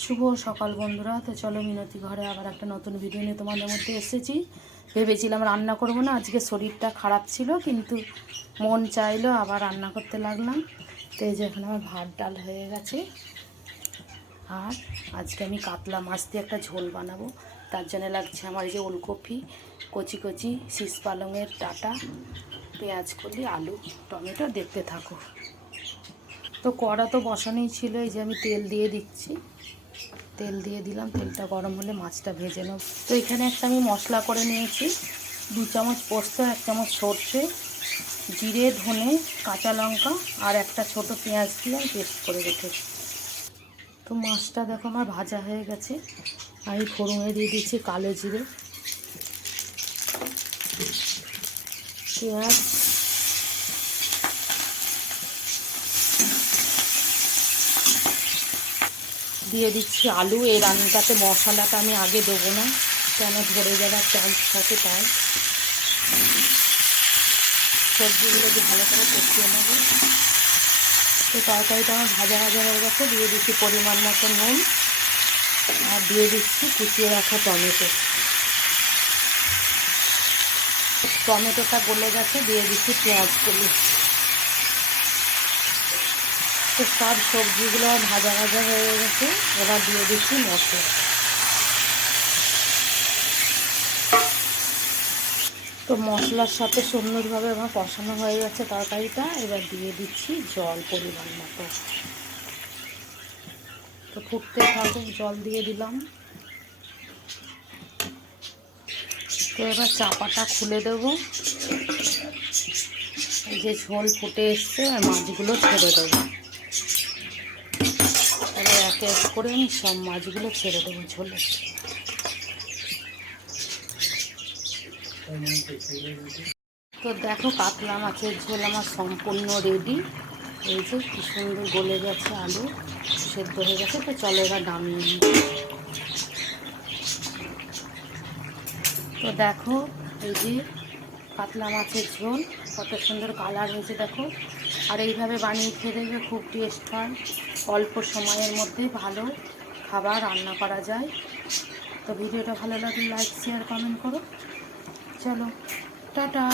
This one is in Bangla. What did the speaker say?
শুভ সকাল বন্ধুরা। তো চলো মিনতি ঘরে আবার একটা নতুন ভিডিও নিয়ে তোমাদের মধ্যে এসেছি। ভেবেছিলাম রান্না করব না, আজকে শরীরটা খারাপ ছিল, কিন্তু মন চাইলো আবার রান্না করতে লাগলাম। তো এই যে এখানে আমার ভাত ডাল হয়ে গেছে, আর আজকে আমি কাতলা মাছ দিয়ে একটা ঝোল বানাবো। তার জন্য লাগছে আমার এই যে ওলকপি, কচি কচি শীষ পালংয়ের ডাঁটা, পেঁয়াজ কলি, আলু, টমেটো। দেখতে থাকো। তো কড়া তো বসানোই ছিল, এই যে আমি তেল দিয়ে দিচ্ছি। তেল দিয়ে দিলাম, তেলটা গরম হলে মাছটা ভেজে নেব। তো এখানে একটা আমি মশলা করে নিয়েছি, 2 চামচ পোস্ত, 1 চামচ সর্ষে, জিরে, ধনে, কাঁচা লঙ্কা আর একটা ছোট পেঁয়াজ দিয়ে আমি পেস্ট করে রেখেছি। তো মাছটা দেখো আমার ভাজা হয়ে গেছে। আমি ফোড়নে দিয়ে দিচ্ছি কালো জিরে, পেঁয়াজ, দিয়ে দিচ্ছি আলু। এই রান্নাটাতে মশলাটা আমি আগে দেবো না, কেন ধরে যাওয়ার চান্স থাকে, তাই সবজিগুলো দিয়ে ভালো করে কষিয়ে নেব। তো তরকারিটা আমার ভাজা ভাজা হয়ে গেছে। দিয়ে দিচ্ছি পরিমাণ মতো নুন, আর দিয়ে দিচ্ছি কুচিয়ে রাখা টমেটো। টমেটোটা গলে গেছে, দিয়ে দিচ্ছি পেঁয়াজগুলি। তো সব সবজিগুলো ভাজা ভাজা হয়ে গেছে, এবার দিয়ে দিচ্ছি মশলা। তো মশলার সাথে সুন্দরভাবে আমার কষানো হয়ে গেছে তরকারিটা। এবার দিয়ে দিচ্ছি জল পরিমাণ মতো। তো ফুটতে থাকুক, জল দিয়ে দিলাম। তো এবার চাপাটা খুলে দেবো। এই যে ঝোল ফুটে এসছে, আর মাছগুলো ছেড়ে দেবো। এবার একে এক করে আমি সব মাছগুলো ছেড়ে দেবো ঝোলে। তো দেখো কাতলা মাছের ঝোল আমার সম্পূর্ণ রেডি। এই যে কি সুন্দর গলে গেছে, আলু সেদ্ধ হয়ে গেছে। তো চলো এবার নামিয়ে নিই। তো দেখো এই যে কাতলা মাছের ঝোল কত সুন্দর কালার হয়েছে দেখো। আর এইভাবে বানিয়ে খেয়ে দেখবে, খুব টেস্ট হয়। অল্প সময়ের মধ্যে ভালো খাবার রান্না করা যায়। তো ভিডিওটা ভালো লাগলে লাইক, শেয়ার, কমেন্ট করো। চলো টাটা।